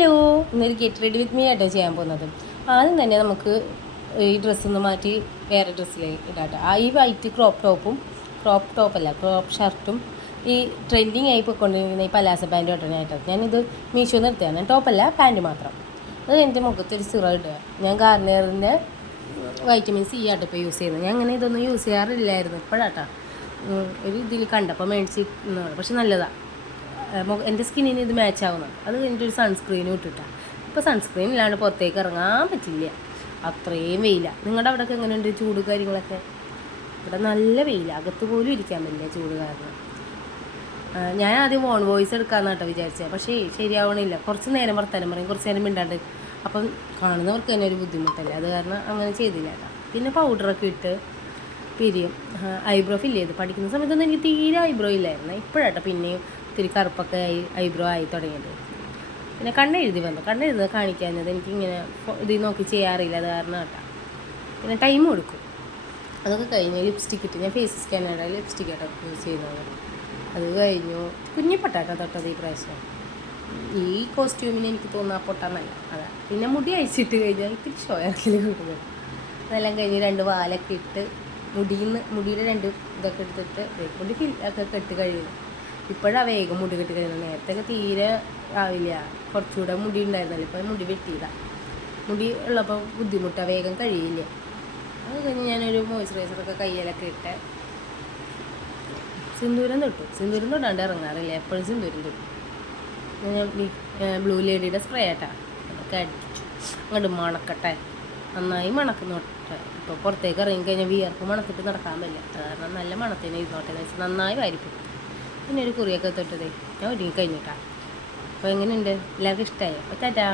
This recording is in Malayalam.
ഹലോ, ഇന്നൊരു ഗെറ്റ് റെഡി വിത്ത് മീ ആയിട്ടോ ചെയ്യാൻ പോകുന്നത്. ആദ്യം തന്നെ നമുക്ക് ഈ ഡ്രസ്സൊന്ന് മാറ്റി വേറെ ഡ്രസ്സിലേക്ക് ഇടാട്ടോ. ഈ വൈറ്റ് ക്രോപ്പ് ഷർട്ടും ഈ ട്രെൻഡിങ് ആയി പോയിക്കൊണ്ടിരിക്കുന്ന ഈ പലാസ പാൻറ്റും ഇട്ടാനായിട്ടോ. ഞാനിത് മീഷോന്ന് എടുത്തതാണ്. ടോപ്പല്ല, പാൻറ്റ് മാത്രം. അത് എൻ്റെ മുഖത്തൊരു സിറം ഇടുക. ഞാൻ ഗാർണിയറിൻ്റെ വൈറ്റമിൻ സി ആട്ടോ ഇപ്പോൾ യൂസ് ചെയ്യുന്നത്. ഞാൻ അങ്ങനെ ഇതൊന്നും യൂസ് ചെയ്യാറില്ലായിരുന്നു, ഇപ്പോഴാട്ടോ ഒരു ഇതിൽ കണ്ടപ്പോൾ മേടിച്ച്. പക്ഷെ നല്ലതാണ്, എൻ്റെ സ്കിന്നിന് ഇത് മാച്ച് ആവുന്നുണ്ട്. അത് കഴിഞ്ഞിട്ട് ഒരു സൺസ്ക്രീനും ഇട്ടിട്ടാണ്. ഇപ്പോൾ സൺസ്ക്രീൻ ഇല്ലാണ്ട് പുറത്തേക്ക് ഇറങ്ങാൻ പറ്റില്ല, അത്രയും വെയിലാണ്. നിങ്ങളുടെ അവിടെയൊക്കെ എങ്ങനെയുണ്ട് ചൂട് കാര്യങ്ങളൊക്കെ? ഇവിടെ നല്ല വെയിലാണ്, അകത്ത് പോലും ഇരിക്കാൻ പറ്റില്ല ചൂട് കാരണം. ഞാൻ ആദ്യം ഓൺ വോയിസ് എടുക്കാമെന്ന് കേട്ടോ വിചാരിച്ചത്, പക്ഷേ ശരിയാവണില്ല. കുറച്ച് നേരം വർത്താനം പറയും, കുറച്ച് നേരം മിണ്ടാണ്ട്. അപ്പം കാണുന്നവർക്ക് തന്നെ ഒരു ബുദ്ധിമുട്ടല്ലേ, അത് കാരണം അങ്ങനെ ചെയ്തില്ല കേട്ടോ. പിന്നെ പൗഡറൊക്കെ ഇട്ട് പിരിയും. ഐബ്രോ ഫില്ല് ചെയ്ത് പഠിക്കുന്ന സമയത്തൊന്നും എനിക്ക് തീരെ ഐബ്രോ ഇല്ലായിരുന്നു. ഇപ്പോഴാട്ടോ പിന്നെയും ഇത്തിരി കറുപ്പൊക്കെ ഐബ്രോ ആയി തുടങ്ങിയത്. പിന്നെ കണ്ണെഴുതി കണ്ണെഴുതുന്നത് കാണിക്കാഞ്ഞത് എനിക്കിങ്ങനെ ഇത് നോക്കി ചെയ്യാറില്ല, അത് കാരണം കേട്ടോ. പിന്നെ ടൈം കൊടുക്കും. അതൊക്കെ കഴിഞ്ഞ് ലിപ്സ്റ്റിക്ക് ഇട്ട്, ഞാൻ ഫേസ് സ്കാനറുടെ ലിപ്സ്റ്റിക്ക് ആട്ടോ യൂസ് ചെയ്യുന്നത്. അത് കഴിഞ്ഞു കുഞ്ഞി പൊട്ടാട്ടോ തൊട്ടത് ഈ പ്രാവശ്യം. ഈ കോസ്റ്റ്യൂമിന് എനിക്ക് തോന്നുന്ന പൊട്ടാന്നല്ല, അതാ. പിന്നെ മുടി അഴിച്ചിട്ട് കഴിഞ്ഞാൽ ഇത്തിരി ഷോ ഇറക്കൽ കൊടുക്കുന്നത്. അതെല്ലാം കഴിഞ്ഞ് 2 വാലൊക്കെ ഇട്ട് മുടിയുടെ 2 ഇതൊക്കെ എടുത്തിട്ട് മുടി ഒക്കെ കെട്ട് കഴിയുന്നു. ഇപ്പോഴാണ് വേഗം മുടി കെട്ടി കഴിയുന്നത്. നേരത്തെയൊക്കെ തീരെ ആവില്ല, കുറച്ചുകൂടെ മുടി ഉണ്ടായിരുന്നല്ലോ. ഇപ്പോൾ മുടി വെട്ടിയതാണ്. മുടി ഉള്ളപ്പോൾ ബുദ്ധിമുട്ടാണ്, വേഗം കഴിയില്ല. അത് കഴിഞ്ഞ് ഞാനൊരു മോയ്സ്ചറൈസറൊക്കെ കയ്യിലൊക്കെ ഇട്ട് സിന്ദൂരം തൊടാണ്ട് ഇറങ്ങാറില്ല, എപ്പോഴും സിന്ദൂരം തൊട്ടു. ഞാൻ ബ്ലൂ ലേഡിയുടെ സ്പ്രേ ആട്ടാ, അതൊക്കെ അടിച്ചു. അങ്ങോട്ട് മണക്കട്ടെ, നന്നായി മണക്കുന്നോട്ടെ. ഇപ്പോൾ പുറത്തേക്ക് ഇറങ്ങിക്കഴിഞ്ഞാൽ വിയർപ്പ് മണത്തിട്ട് നടക്കാൻ പറ്റില്ല, കാരണം നല്ല മണത്തിന് ഇരുന്നോട്ടെ എന്ന് വെച്ചാൽ നന്നായി വാരിപ്പിട്ടു. പിന്നെ ഒരു കുറിയൊക്കെ തൊട്ടതേ ഞാൻ ഒരുങ്ങി കഴിഞ്ഞിട്ടാണ്. അപ്പോൾ എങ്ങനെയുണ്ട്? എല്ലാവർക്കും ഇഷ്ടമായോ? ടാറ്റാ.